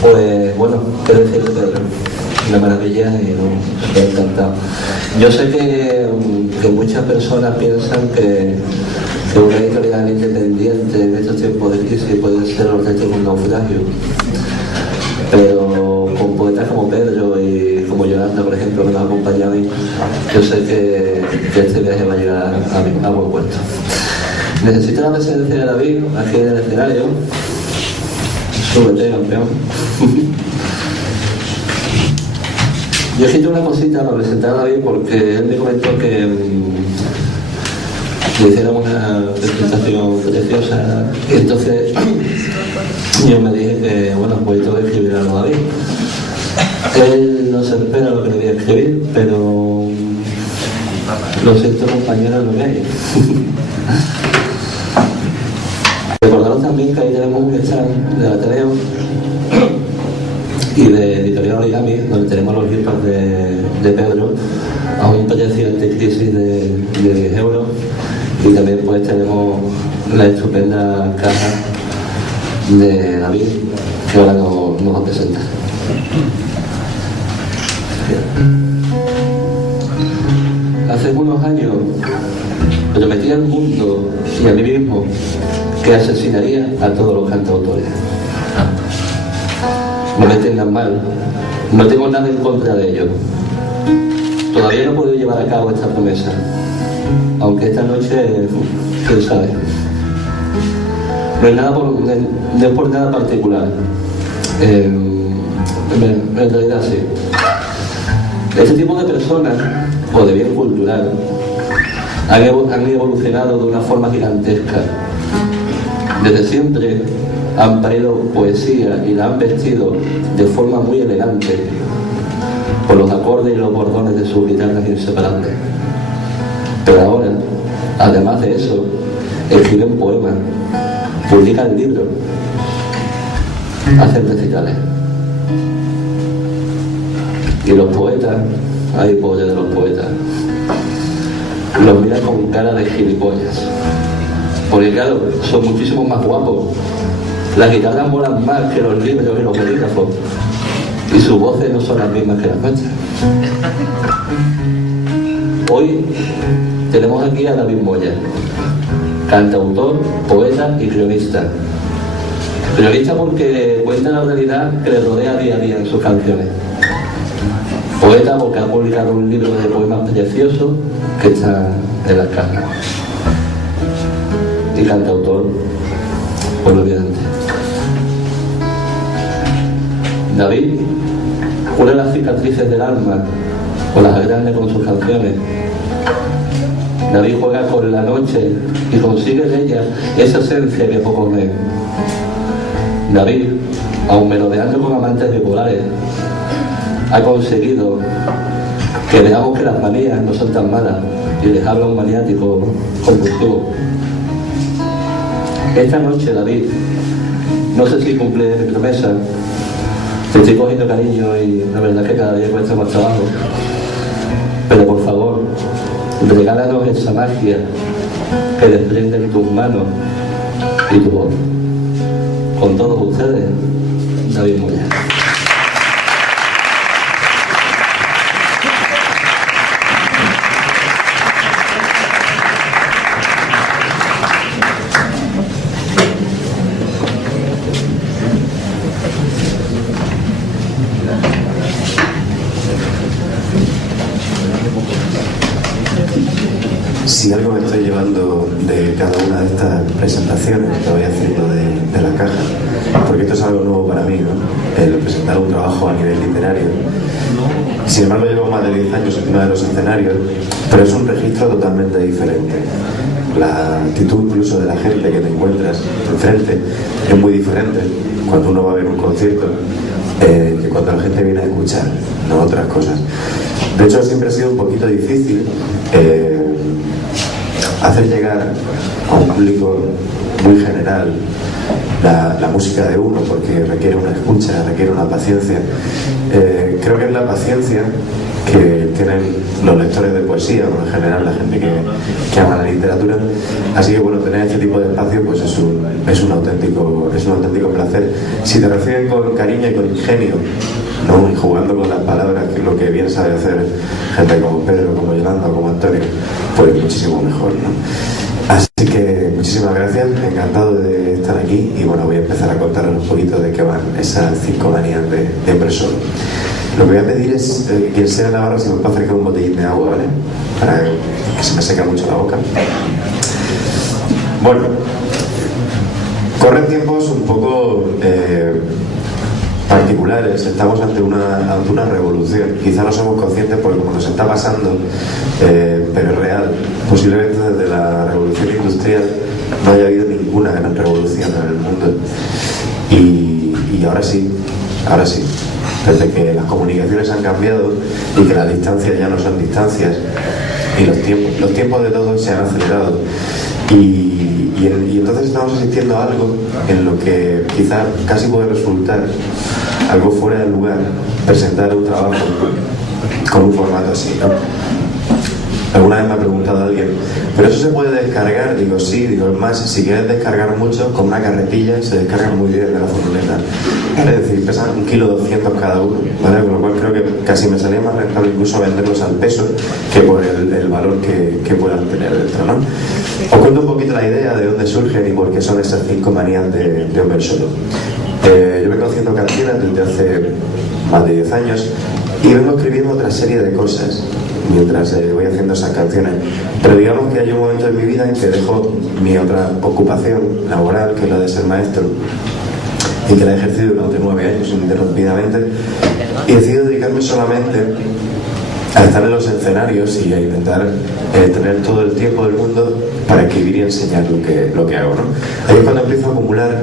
Pues bueno, quiero decirte, Pedro, una maravilla y estoy encantado. Yo sé que muchas personas piensan que una editorial independiente en estos tiempos de crisis puede ser auténtico un naufragio, pero con poetas como Pedro y como Yolanda, por ejemplo, que nos acompañan hoy, yo sé que este viaje va a llegar a buen puerto. Necesito la presencia de David aquí en el escenario. Súbete, campeón. Yo he escrito una cosita para presentar a David porque él me comentó que le hicieron una presentación preciosa y entonces yo me dije que, bueno, pues tengo que escribir algo a David. Él no se espera lo que le voy a escribir, pero lo siento, compañero, lo que hay. Recordaros también que ahí tenemos un stand de Ateneo y de Editorial Origami, donde tenemos los libros de Pedro a un precio anticrisis de 10 euros, y también pues tenemos la estupenda caja de David que ahora nos va a presentar. Hace unos años prometí al mundo y a mí mismo que asesinaría a todos los cantautores. No me entiendan mal, no tengo nada en contra de ellos. Todavía no puedo llevar a cabo esta promesa, aunque esta noche, quién sabe. No es por nada particular. En realidad sí. Este tipo de personas, o de bien cultural, han evolucionado de una forma gigantesca. Desde siempre han parido poesía y la han vestido de forma muy elegante, con los acordes y los bordones de sus guitarras inseparables. Pero ahora, además de eso, escriben poemas, publican libros, hacen recitales. Y los poetas, hay pobres de los poetas, los miran con cara de gilipollas. Porque claro, son muchísimo más guapos. Las guitarras molan más que los libros y los bolígrafos. Y sus voces no son las mismas que las nuestras. Hoy tenemos aquí a David Moya, cantautor, poeta y cronista. Cronista porque cuenta la realidad que le rodea día a día en sus canciones. Poeta porque ha publicado un libro de poemas preciosos que está en la caja. Y cantautor, por lo evidente. David cura las cicatrices del alma o las agranda con sus canciones. David juega con la noche y consigue de ella esa esencia que pocos ven. David, aun merodeando con amantes bipolares, ha conseguido que veamos que las manías no son tan malas y les habla un maniático compulsivo. Esta noche, David, no sé si cumple mi promesa. Te estoy cogiendo cariño y la verdad es que cada día cuesta más trabajo. Pero por favor, regálanos esa magia que desprenden tus manos y tu voz. Con todos ustedes, David Moya. Si algo me estoy llevando de cada una de estas presentaciones que voy haciendo de la caja, porque esto es algo nuevo para mí, ¿no? El presentar un trabajo a nivel literario. Sin embargo, llevo más de 10 años encima de los escenarios, pero es un registro totalmente diferente. La actitud incluso de la gente que te encuentras enfrente es muy diferente cuando uno va a ver un concierto que cuando la gente viene a escuchar, no otras cosas. De hecho, siempre ha sido un poquito difícil hacer llegar a un público muy general la música de uno, porque requiere una escucha, requiere una paciencia. Creo que es la paciencia que tienen los lectores de poesía, o en general la gente que ama la literatura. Así que bueno, tener este tipo de espacio pues es es un auténtico placer. Si te reciben con cariño y con ingenio, ¿no? Y jugando con las palabras, que es lo que bien sabe hacer gente como Pedro, como Yolanda o como Antonio, pues muchísimo mejor, ¿no? Así que muchísimas gracias, encantado de estar aquí y bueno, voy a empezar a contaros un poquito de qué van esas 5 manías de hombre solo. Lo que voy a pedir es, quien sea en la barra, si me puede acercar un botellín de agua, ¿vale? Para que se me seca mucho la boca. Bueno, corren tiempos un poco particulares, estamos ante una revolución. Quizá no somos conscientes porque como nos está pasando, pero es real. Posiblemente desde la revolución industrial no haya habido ninguna gran revolución en el mundo. Y ahora sí. Desde que las comunicaciones han cambiado y que las distancias ya no son distancias y los tiempos de todos se han acelerado. Y entonces estamos asistiendo a algo en lo que quizá casi puede resultar algo fuera de lugar presentar un trabajo con un formato así, ¿no? Alguna vez me ha preguntado alguien, ¿pero eso se puede descargar? Digo, sí, digo, es más, si quieres descargar mucho, con una carretilla se descargan muy bien de la furgoneta. Es decir, pesan 1,2 kilos cada uno, ¿vale? Con lo cual creo que casi me salía más rentable incluso venderlos al peso que por el valor que puedan tener dentro, ¿no? Os cuento un poquito la idea de dónde surgen y por qué son esas 5 manías de hombre solo. Yo vengo haciendo canciones desde hace más de 10 años y vengo escribiendo otra serie de cosas mientras voy haciendo esas canciones, pero digamos que hay un momento en mi vida en que dejo mi otra ocupación laboral, que es la de ser maestro, y que la he ejercido durante 9 años ininterrumpidamente, y decido dedicarme solamente a estar en los escenarios y a intentar tener todo el tiempo del mundo para escribir y enseñar lo que hago, ¿no? Ahí es cuando empiezo a acumular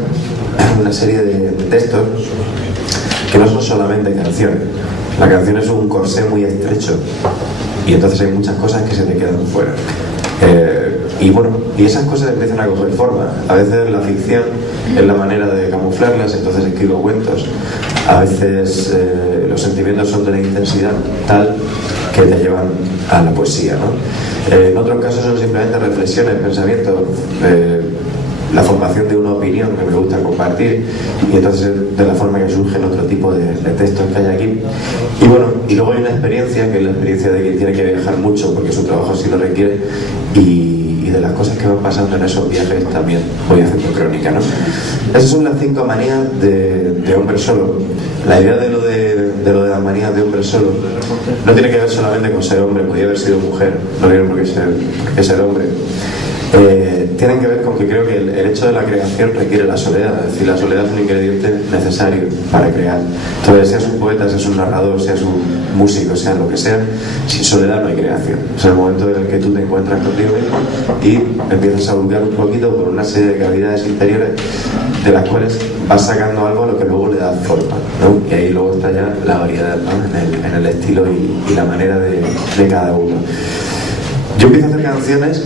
una serie de textos que no son solamente canciones. La canción es un corsé muy estrecho y entonces hay muchas cosas que se te quedan fuera. Y esas cosas empiezan a coger forma. A veces la ficción es la manera de camuflarlas, entonces escribo cuentos. A veces los sentimientos son de una intensidad tal que te llevan a la poesía, ¿no? En otros casos son simplemente reflexiones, pensamientos, la formación de una opinión que me gusta compartir, y entonces de la forma que surgen otro tipo de textos que hay aquí. Y bueno, y luego hay una experiencia que es la experiencia de quien tiene que viajar mucho porque su trabajo así lo requiere, y de las cosas que van pasando en esos viajes también voy haciendo crónica, ¿no? Esas son las 5 manías de hombre solo. La idea de lo de las manías de hombre solo no tiene que ver solamente con ser hombre, podría haber sido mujer, no tiene por qué ser hombre. Tienen que ver con que creo que el hecho de la creación requiere la soledad, es decir, la soledad es un ingrediente necesario para crear. Entonces, seas un poeta, seas un narrador, seas un músico, seas lo que sea, sin soledad no hay creación. Es el momento en el que tú te encuentras contigo mismo y empiezas a buscar un poquito por una serie de cavidades interiores de las cuales vas sacando algo a lo que luego le das forma, ¿no? Y ahí luego está ya la variedad, ¿no? en el estilo y la manera de cada uno. Yo empiezo a hacer canciones,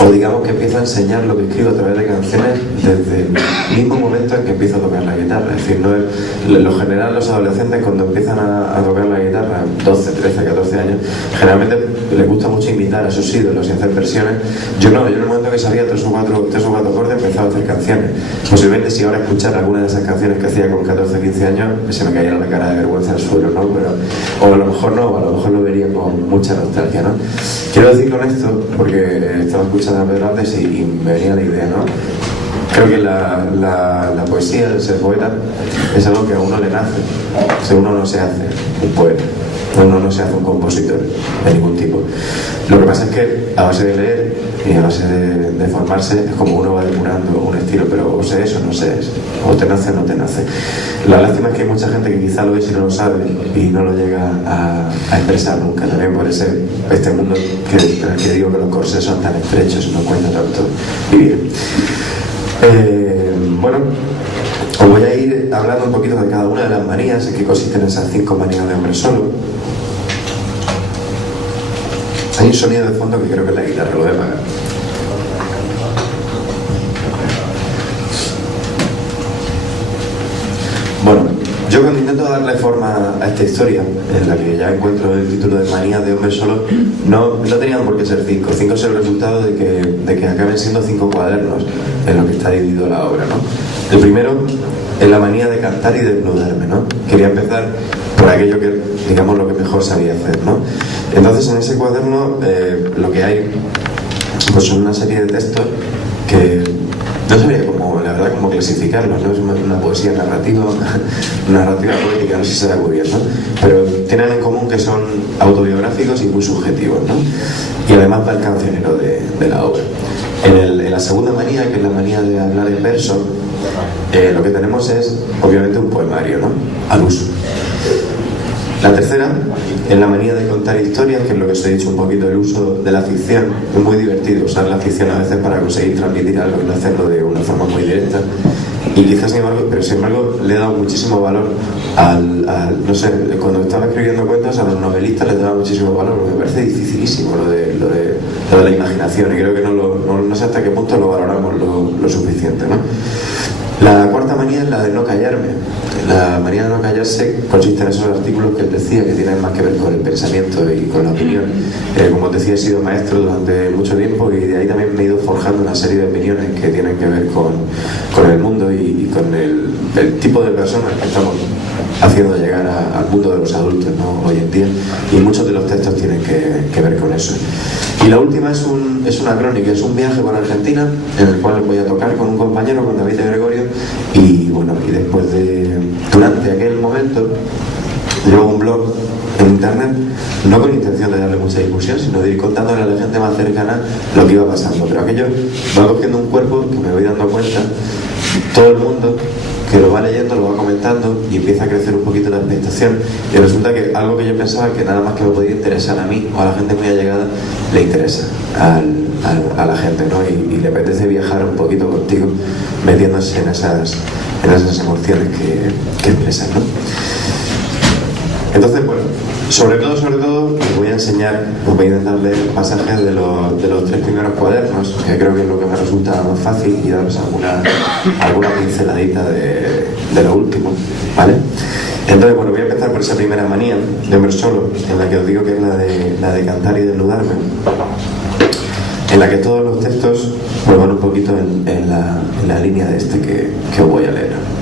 o digamos que empiezo a enseñar lo que escribo a través de canciones desde el mismo momento en que empiezo a tocar la guitarra. Es decir, no es, lo general los adolescentes cuando empiezan a tocar la guitarra, 12, 13, 14 años, generalmente les gusta mucho imitar a sus ídolos y hacer versiones. Yo no, yo en el momento que sabía 3 o 4 acordes empezaba a hacer canciones. Posiblemente si ahora escuchara alguna de esas canciones que hacía con 14, 15 años, se me caía la cara de vergüenza al suelo, ¿no? Pero, o a lo mejor no, a lo mejor lo vería con mucha nostalgia, ¿no? Quiero decir con esto, porque estaba escuchando a Pedro antes y me venía la idea, ¿no? Creo que la poesía, el ser poeta, es algo que a uno le nace. O sea, uno no se hace un poeta, uno no se hace un compositor de ningún tipo. Lo que pasa es que a base de leer y a base de formarse es como uno va depurando un estilo, pero o sé eso o no sé eso, o te nace o no te nace. La lástima es que hay mucha gente que quizá lo es y no lo sabe y no lo llega a expresar nunca, también por este mundo en el que digo que los corsés son tan estrechos y no cuesta tanto vivir. Bueno, os voy a ir hablando un poquito de cada una de las manías, en qué consisten esas 5 manías de hombre solo. Hay un sonido de fondo que creo que es la guitarra, lo voy a apagar. Bueno, yo cuando intento darle forma a esta historia, en la que ya encuentro el título de Manías de Hombre Solo, no tenían por qué ser 5. 5 es el resultado de que acaben siendo 5 cuadernos en lo que está dividido la obra, ¿no? El primero es la manía de cantar y desnudarme, ¿no? Quería empezar por aquello que, digamos, lo que mejor sabía hacer, ¿no? Entonces, en ese cuaderno lo que hay pues son una serie de textos que no sabría la verdad cómo clasificarlos, ¿no? Es una poesía narrativa, una narrativa poética, no sé si se da muy bien, ¿no? Pero tienen en común que son autobiográficos y muy subjetivos, ¿no? Y además va el cancionero de la obra. En la segunda manía, que es la manía de hablar en verso, lo que tenemos es, obviamente, un poemario, ¿no? Al uso. La tercera es la manía de contar historias, que es lo que os he dicho un poquito, el uso de la ficción. Es muy divertido usar la ficción a veces para conseguir transmitir algo y no hacerlo de una forma muy directa. Y quizás, sin embargo, le he dado muchísimo valor no sé, cuando estaba escribiendo cuentos a los novelistas les daba muchísimo valor, porque me parece dificilísimo lo de la imaginación, y creo que no sé hasta qué punto lo valoramos lo suficiente, ¿no? La cuarta manía es la de no callarme. La manía de no callarse consiste en esos artículos que os decía, que tienen más que ver con el pensamiento y con la opinión. Como os decía, he sido maestro durante mucho tiempo y de ahí también me he ido forjando una serie de opiniones que tienen que ver con el mundo y con el tipo de personas que estamos haciendo llegar al mundo de los adultos, ¿no? Hoy en día, y muchos de los textos tienen que ver con eso. Y la última es una crónica, es un viaje por Argentina en el cual voy a tocar con un compañero, con David de Gregorio, y bueno, y durante aquel momento llevo un blog en internet, no con intención de darle mucha difusión, sino de ir contándole a la gente más cercana lo que iba pasando, pero aquello va cogiendo un cuerpo que me voy dando cuenta, todo el mundo que lo va leyendo, lo va comentando y empieza a crecer un poquito la expectación, y resulta que algo que yo pensaba que nada más que me podía interesar a mí o a la gente muy allegada, le interesa a la gente, ¿no? Y le apetece viajar un poquito contigo metiéndose en esas emociones que expresas, ¿no? Entonces, bueno, sobre todo os voy a enseñar, os voy a intentar leer pasajes de los 3 primeros cuadernos, que creo que es lo que me resulta más fácil, y daros alguna pinceladita de lo último, ¿vale? Entonces, bueno, voy a empezar por esa primera manía de Hombre Solo, en la que os digo que es la de cantar y desnudarme, en la que todos los textos pues van un poquito en la línea de este que os voy a leer.